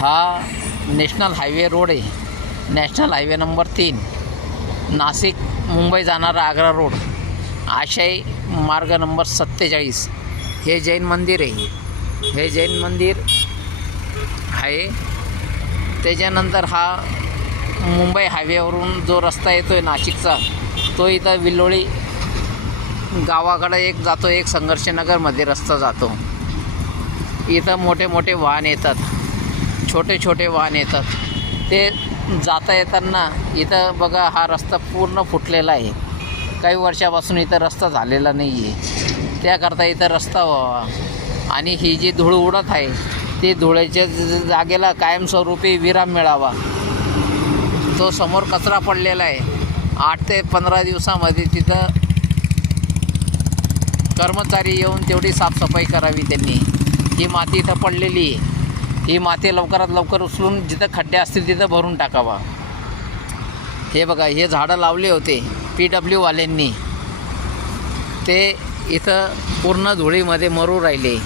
हा national highway road आहे. National highway number 3, Nashik Mumbai जाणारा आग्रा रोड, आशाई मार्ग नंबर 47. हे जैन मंदिर आहे. हे जैन मंदिर आहे. त्याच्यानंतर हा मुंबई हायवेवरून जो रस्ता येतो आहे नाशिकचा, तो इथं विल्लोळी गावाकडे एक जातो, एक संघर्षनगरमध्ये रस्ता जातो. इथं मोठे मोठे वाहन येतात, छोटे छोटे वाहन येतात. ते जाता येताना इथं बघा, हा रस्ता पूर्ण फुटलेला आहे. काही वर्षापासून इथं रस्ता झालेला नाही आहे. त्याकरता इथं रस्ता व्हावा आणि ही जी धूळ उडत आहे, ती धुळेच्या जागेला कायमस्वरूपी विराम मिळावा. तो समोर कचरा पडलेला आहे. 8 ते 15 दिवसामध्ये तिथं कर्मचारी येऊन तेवढी साफसफाई करावी त्यांनी. ही माती इथं पडलेली आहे. ही माती लवकरात लवकर उचलून जिथं खड्डे असतील तिथं भरून टाकावा. हे बघा, हे झाडं लावले होते PWवाल्यांनी, ते इथं पूर्ण धुळीमध्ये मरू राहिले.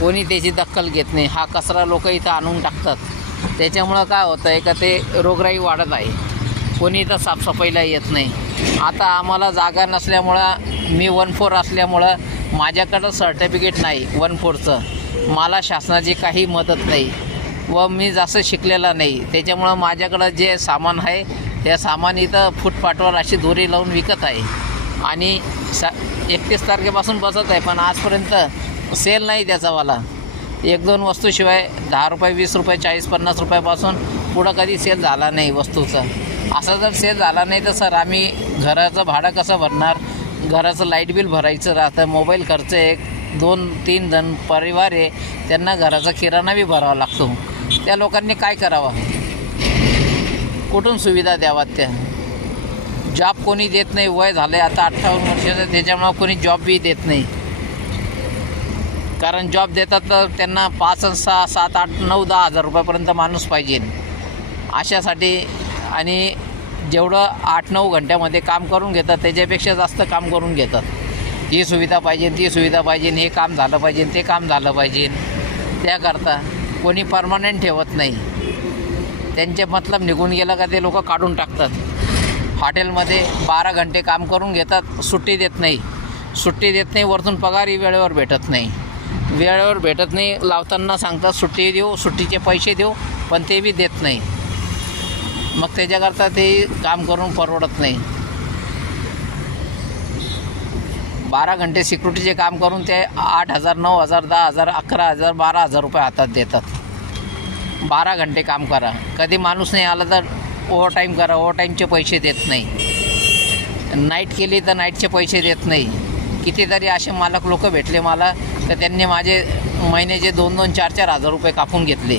कोणी त्याची दखल घेत नाही. हा कचरा लोक इथं आणून टाकतात. त्याच्यामुळं काय होतं आहे का, ते रोगराई वाढत आहे. कोणी इथं साफसफाईला येत नाही. आता आम्हाला जागा नसल्यामुळं, मी 1-4 असल्यामुळं माझ्याकडं सर्टिफिकेट नाही 1-4चं. मला शासनाची काही मदत नाही व मी जास्त शिकलेला नाही. त्याच्यामुळं माझ्याकडं जे सामान आहे, त्या सामान इथं फुटपाथवर अशी दोरी लावून विकत आहे आणि 31 तारखेपासून बसत आहे. पण आजपर्यंत सेल नाही त्याचावाला. 1-2 वस्तूशिवाय 10 रुपये, 20 रुपये, 40-50 रुपयापासून पुढं कधी सेल झाला नाही वस्तूचा. असं जर सेल झाला नाही तर सर, आम्ही घराचं भाडं कसं भरणार? घराचं लाईट बिल भरायचं राहतं, मोबाईल खर्च, 1-2-3 जण परिवार आहे, त्यांना घराचा किराणा बी भरावा लागतो. त्या लोकांनी काय करावं? कुठून सुविधा द्यावात त्या? जॉब कोणी देत नाही. वय झालं आहे आता 58 वर्षाचं, त्याच्यामुळं कोणी जॉब बी देत नाही. कारण जॉब देतात तर त्यांना 5, 6, 7, 8, 9, 10 हजार रुपयापर्यंत माणूस पाहिजे अशासाठी. आणि जेवढं 8-9 घंट्यामध्ये काम करून घेतात त्याच्यापेक्षा जास्त काम करून घेतात. ही सुविधा पाहिजे, ती सुविधा पाहिजे, हे काम झालं पाहिजे, ते काम झालं पाहिजे. त्याकरता कोणी परमनंट ठेवत नाही. त्यांचे मतलब निघून गेलं का ते लोक काढून टाकतात. हॉटेलमध्ये 12 घंटे काम करून घेतात, सुट्टी देत नाही. सुट्टी देत नाही, वरतून पगारही वेळेवर भेटत नाही. वेळेवर भेटत नाही, लावताना सांगतात सुट्टी देऊ, सुट्टीचे पैसे देऊ, पण ते बी देत नाही. मग त्याच्याकरता ते काम करून परवडत नाही. 12 घंटे सिक्युरिटीचे काम करून ते 8,000, 9,000, 10,000, 11,000, 12,000 रुपये हातात देतात. 12 घंटे काम करा. कधी माणूस नाही आला तर ओव्हरटाईम करा, ओव्हरटाईमचे पैसे देत नाही. नाईट केली तर नाईटचे पैसे देत नाही. कितीतरी असे मालक लोक भेटले मला, तर त्यांनी माझे महिन्याचे 2-2, 4-4 हजार रुपये कापून घेतले.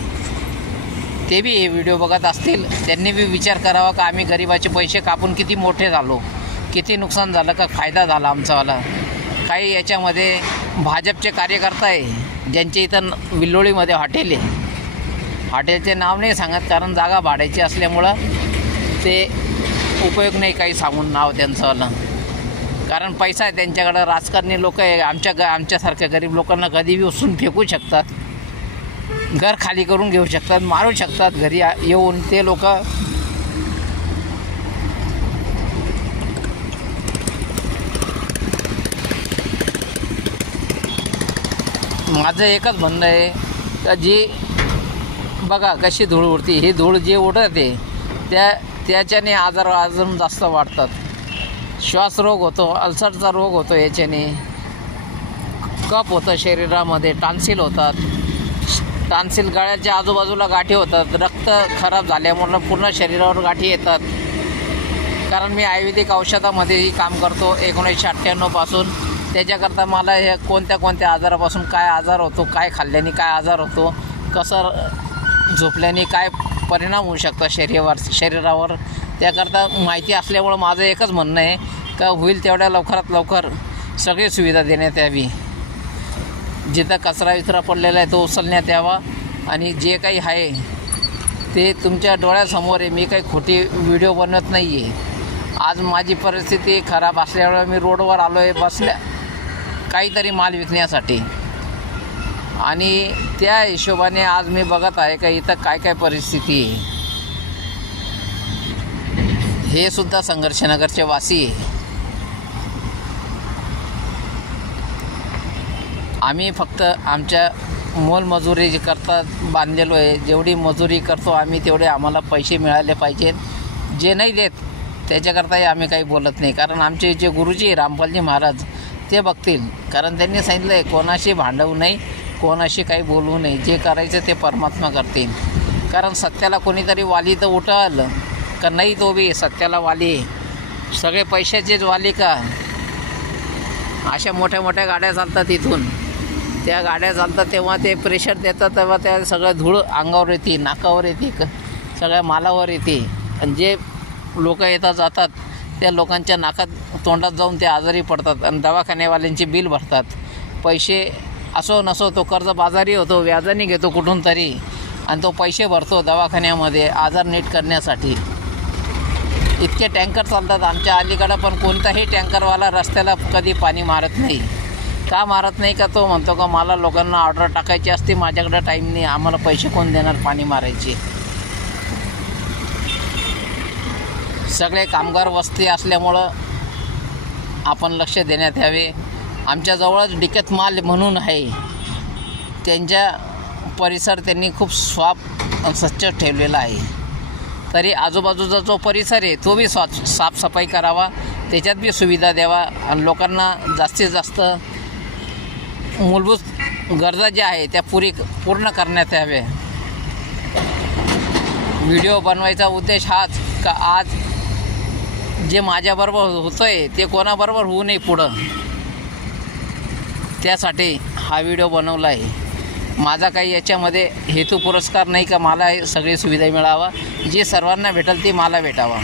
ते बी हे व्हिडिओ बघत असतील, त्यांनी बी विचार करावा का आम्ही गरिबाचे पैसे कापून किती मोठे झालो, किती नुकसान झालं, का फायदा झाला आमचावाला. काही याच्यामध्ये भाजपचे कार्यकर्ता आहे, ज्यांचे इथं विल्लोळीमध्ये हॉटेल आहे. हॉटेलचे नाव नाही सांगत, कारण जागा भाड्याची असल्यामुळं ते उपयोग नाही काही सांगून नाव त्यांचंवालं. कारण पैसा आहे त्यांच्याकडं. राजकारणी लोक आहे, आमच्यासारख्या गरीब लोकांना कधी बी उचलून फेकू शकतात, घर खाली करून घेऊ शकतात, मारू शकतात घरी येऊन. ते लोक माझं एकच म्हणणं आहे का, जी बघा कशी धूळ उडते, ही धूळ जी उडते त्याच्याने आजार अजून जास्त वाढतात. श्वासरोग होतो, अल्सरचा रोग होतो, याच्याने कफ होतं शरीरामध्ये, टान्सिल होतात. टान्सिल गळ्याच्या आजूबाजूला गाठी होतात. रक्त खराब झाल्यामुळं पूर्ण शरीरावर गाठी येतात. कारण मी आयुर्वेदिक औषधामध्येही काम करतो 1998पासून. त्याच्याकरता मला हे कोणत्या आजारापासून काय आजार होतो, काय खाल्ल्याने काय आजार होतो, कसं झोपल्याने काय परिणाम होऊ शकतो शरीरावर, त्याकरता माहिती असल्यामुळं माझं एकच म्हणणं आहे का होईल तेवढ्या लवकरात लवकर सगळी सुविधा देण्यात यावी. जिथं कचरा पडलेला आहे तो उचलण्यात यावा. आणि जे काही आहे ते तुमच्या डोळ्यासमोर आहे. मी काही खोटी व्हिडिओ बनवत नाही आहे. आज माझी परिस्थिती खराब असल्यामुळे मी रोडवर आलो आहे काहीतरी माल विकण्यासाठी. आणि त्या हिशोबाने आज मी बघत आहे का इथं काय काय परिस्थिती आहे. हे सुद्धा संघर्षनगरचे वासी आहे. आम्ही फक्त आमच्या मोलमजुरी जे करतात बांधलेलो आहे. जेवढी मजुरी करतो आम्ही तेवढे आम्हाला पैसे मिळाले पाहिजेत. जे नाही देत त्याच्याकरताही आम्ही काही बोलत नाही. कारण आमचे जे गुरुजी रामपालजी महाराज ते बघतील. कारण त्यांनी सांगितलं आहे कोणाशी भांडवू नये, कोणाशी काही बोलू नये. जे करायचं ते परमात्मा करतील. कारण सत्याला कोणीतरी वाली तर उठल का नाही, तो बी सत्याला वाली. सगळे पैशाचेच वाली का? अशा मोठ्या मोठ्या गाड्या चालतात इथून. त्या गाड्या चालतात तेव्हा ते प्रेशर देतात, तेव्हा त्या सगळं धूळ अंगावर येते, नाकावर येते, सगळ्या मालावर येते. आणि जे लोक येतात जातात त्या लोकांच्या नाकात तोंडात जाऊन ते आजारी पडतात आणि दवाखान्यावाल्यांची बिल भरतात. पैसे असो नसो तो कर्जबाजारी होतो, व्याजाने घेतो कुठून तरी आणि तो पैसे भरतो दवाखान्यामध्ये आजार नीट करण्यासाठी. इतके टँकर चालतात आमच्या अलीकडं, पण कोणताही टँकरवाला रस्त्याला कधी पाणी मारत नाही. का मारत नाही का? तो म्हणतो का मला लोकांना ऑर्डर टाकायची असते, माझ्याकडे टाईम नाही, आम्हाला पैसे कोण देणार पाणी मारायचे. सगळे कामगार वस्ती असल्यामुळं आपण लक्ष देण्यात यावे. आमच्याजवळच डिकत माल म्हणून आहे, त्यांच्या परिसर त्यांनी खूप स्वच्छ ठेवलेला आहे. तरी आजूबाजूचा जो परिसर आहे तो बी साफसफाई करावा, त्याच्यात बी सुविधा द्यावा आणि लोकांना जास्तीत जास्त मूलभूत गरजा ज्या आहे त्या पूर्ण करण्यात याव्या. व्हिडिओ बनवायचा उद्देश हाच का आज जे माझ्याबरोबर होतं आहे ते कोणाबरोबर होऊ नये पुढं, त्यासाठी हा व्हिडिओ बनवला आहे. माझा काही याच्यामध्ये हेतू पुरस्कार नाही का मला सगळी सुविधा मिळावा, जे सर्वांना भेटेल ती मला भेटावा.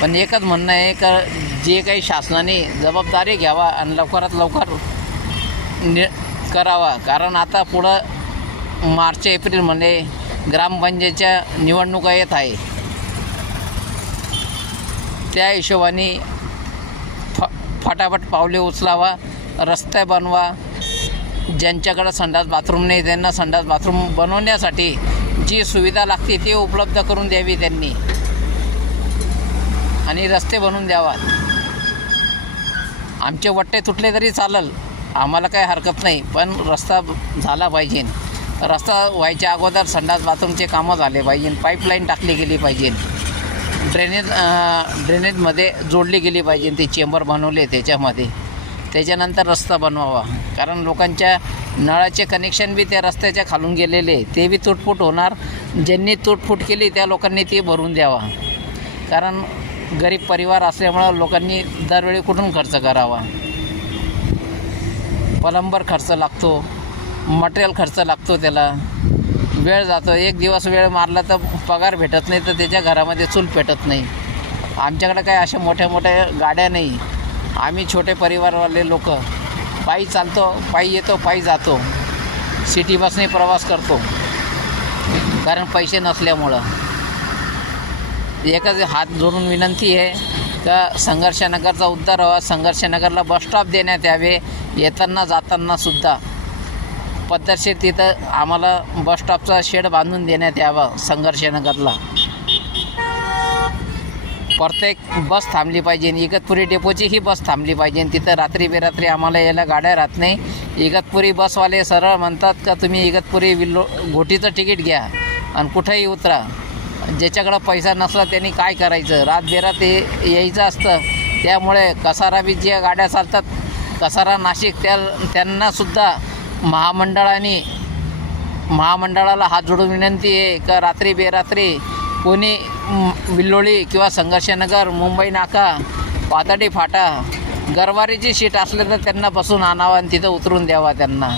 पण एकच म्हणणं आहे का जे काही शासनाने जबाबदारी घ्यावा आणि लवकरात लवकर करावा. कारण आता पुढं मार्च एप्रिलमध्ये ग्रामपंचायतच्या निवडणुका येत आहे. त्या हिशोबाने फटाफट पावले उचलावा, रस्ते बनवा. ज्यांच्याकडं संडास बाथरूम नाही त्यांना संडास बाथरूम बनवण्यासाठी जी सुविधा लागते ती उपलब्ध करून द्यावी त्यांनी आणि रस्ते बनवून द्यावा. आमचे वट्टे तुटले तरी चालेल, आम्हाला काही हरकत नाही, पण रस्ता झाला पाहिजे. रस्ता व्हायच्या अगोदर संडास बाथरूमचे कामं झाले पाहिजे, पाईपलाईन टाकली गेली पाहिजे, ड्रेनेजमध्ये जोडली गेली पाहिजे, ते चेंबर बनवले त्याच्यामध्ये. त्याच्यानंतर रस्ता बनवावा. कारण लोकांच्या नळाचे कनेक्शन बी त्या रस्त्याच्या खालून गेलेले, ते बी तुटफूट होणार. ज्यांनी तुटफूट केली त्या लोकांनी ती भरून द्यावा. कारण गरीब परिवार असल्यामुळं लोकांनी दरवेळी कुठून खर्च करावा. प्लंबर खर्च लागतो, मटेरियल खर्च लागतो, त्याला वेळ जातो. एक दिवस वेळ मारला तर पगार भेटत नाही, तर त्याच्या घरामध्ये चूल पेटत नाही. आमच्याकडे काय अशा मोठ्या मोठ्या गाड्या नाही. आम्ही छोटे परिवारवाले लोक पायी चालतो, पायी येतो, पायी जातो. सिटी बसने प्रवास करतो कारण पैसे नसल्यामुळं. एकच हात जोडून विनंती आहे का संघर्षनगरचा उद्धार व्हावा. संघर्षनगरला बसस्टॉप देण्यात यावे. येताना जातानासुद्धा पद्धतशीर तिथं आम्हाला बसस्टॉपचा शेड बांधून देण्यात यावा. संघर्षनगरला प्रत्येक बस थांबली पाहिजे. इगतपुरी डेपोची ही बस थांबली पाहिजे. तिथं रात्री बेरात्री आम्हाला यायला गाड्या राहत नाही. इगतपुरी बसवाले सरळ म्हणतात का तुम्ही इगतपुरी घोटीचं तिकीट घ्या आणि कुठंही उतरा. ज्याच्याकडं पैसा नसला त्यांनी काय करायचं, रात बेरात यायचं असतं. त्यामुळे कसारा बी ज्या गाड्या चालतात, कसारा नाशिक, त्यांनासुद्धा महामंडळाला हात जोडून विनंती आहे का रात्री बेरात्री कोणी विल्लोळी किंवा संघर्षनगर, मुंबई नाका, पातळी फाटा, गरवारीची सीट असले तर त्यांना बसून आणावं आणि तिथं उतरून द्यावा त्यांना.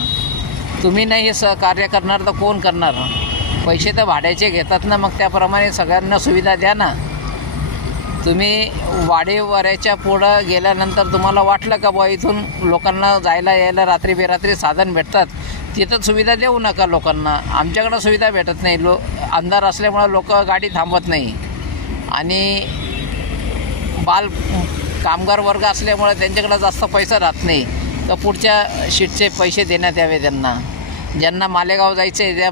तुम्ही नाही हे सहकार्य करणार तर कोण करणार? पैसे तर भाड्याचे घेतात ना, मग त्याप्रमाणे सगळ्यांना सुविधा द्या ना. तुम्ही वाडेवाऱ्याच्या पुढं गेल्यानंतर तुम्हाला वाटलं का बुवा इथून लोकांना जायला यायला रात्री बेरात्री साधन भेटतात, तिथं सुविधा देऊ नका लोकांना. आमच्याकडं सुविधा भेटत नाही. अंधार असल्यामुळं लोक गाडी थांबत नाही आणि कामगार वर्ग असल्यामुळे त्यांच्याकडे जास्त पैसा राहत नाही. का पुढच्या शीटचे पैसे देण्यात यावे त्यांना. ज्यांना मालेगाव जायचं आहे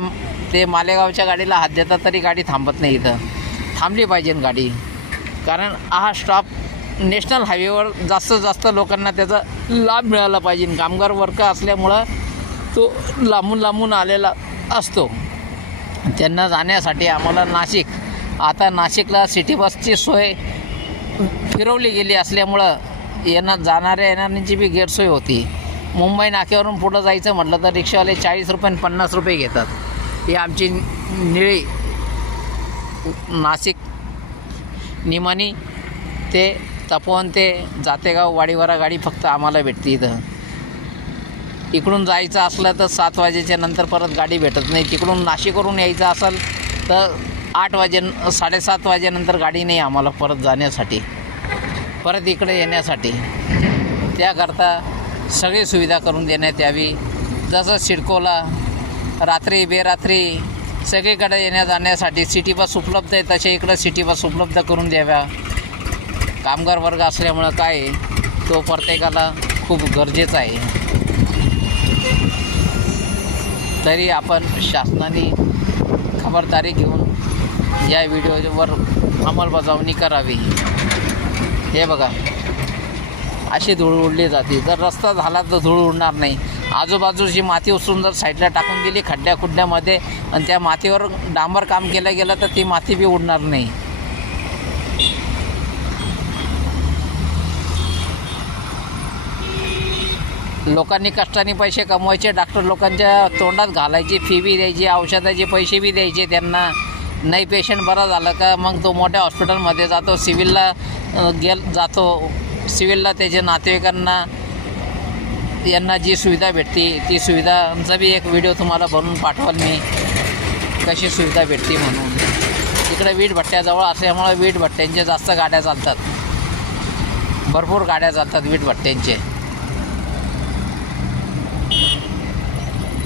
ते मालेगावच्या गाडीला हात देतात तरी गाडी थांबत नाही. इथं थांबली पाहिजे गाडी, कारण हा स्टॉप नॅशनल हायवेवर जास्तीत जास्त लोकांना त्याचा लाभ मिळाला पाहिजे. कामगार वर्ग असल्यामुळं तो लांबून आलेला असतो. त्यांना जाण्यासाठी आम्हाला आता नाशिकला सिटी बसची सोय फिरवली गेली असल्यामुळं येणाऱ्यांची बी गैरसोय होती. मुंबई नाक्यावरून पुढं जायचं म्हटलं तर रिक्षावाले 40 रुपये आणि 50 रुपये घेतात. ही आमची निळी नाशिक निमाणी ते तपोवन ते जातेगाव वाडीवारा गाडी फक्त आम्हाला भेटते. इथं इकडून जायचं असलं तर 7 वाजेच्या नंतर परत गाडी भेटत नाही. तिकडून नाशिकवरून यायचं असेल तर 7:30 वाजेनंतर गाडी नाही आम्हाला परत जाण्यासाठी, परत इकडे येण्यासाठी. त्याकरता सगळी सुविधा करून देण्यात यावी. जसं सिडकोला रात्री बेरात्री सगळीकडे येण्या जाण्यासाठी सिटी बस उपलब्ध आहे, तसे इकडं सिटी बस उपलब्ध करून द्याव्या. कामगार वर्ग असल्यामुळं काय आहे, तो प्रत्येकाला खूप गरजेचा आहे. तरी आपण शासनाने खबरदारी घेऊन या व्हिडिओवर अंमलबजावणी करावी. हे बघा, अशी धूळ उडली जाते. जर रस्ता झाला तर धूळ उडणार नाही. आजूबाजूची माती उचलून जर साईडला टाकून दिली खड्ड्यामध्ये आणि त्या मातीवर डांबर काम केलं गेलं तर ती माती बी उडणार नाही. लोकांनी कष्टाने पैसे कमवायचे, डॉक्टर लोकांच्या तोंडात घालायची, फी बी द्यायची, औषधाचे पैसे बी द्यायचे त्यांना. नाही पेशंट बरा झालं का मग तो मोठ्या हॉस्पिटलमध्ये जातो, सिव्हिलला जातो. सिव्हिलला त्याच्या नातेवाईकांना यांना जी सुविधा भेटते ती सुविधांचा बी एक व्हिडिओ तुम्हाला बनवून पाठवाल मी, कशी सुविधा भेटते म्हणून. इकडे वीट भट्ट्याजवळ असल्यामुळे वीट भट्ट्यांच्या जास्त गाड्या चालतात, भरपूर गाड्या चालतात वीट भट्ट्यांचे.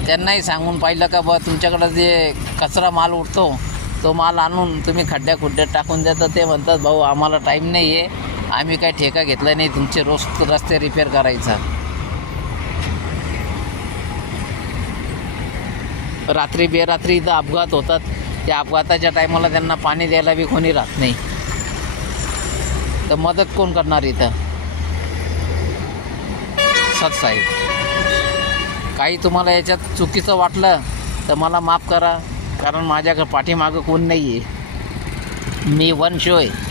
त्यांनाही सांगून पाहिलं का बा तुमच्याकडं जे कचरा माल उठतो तो माल आणून तुम्ही खड्ड्यात टाकून देता. ते म्हणतात भाऊ आम्हाला टाईम नाही आहे, आम्ही काही ठेका घेतला नाही तुमचे रोज रस्ते रिपेअर करायचा. रात्री बेरात्री इथं अपघात होतात. त्या अपघाताच्या टायमाला त्यांना पाणी द्यायला बी कोणी राहत नाही, तर मदत कोण करणार इथं? साहेब, काही तुम्हाला याच्यात चुकीचं वाटलं तर मला माफ करा, कारण माझ्याकडे पाठीमागं कोण नाही आहे. मी वन शो आहे.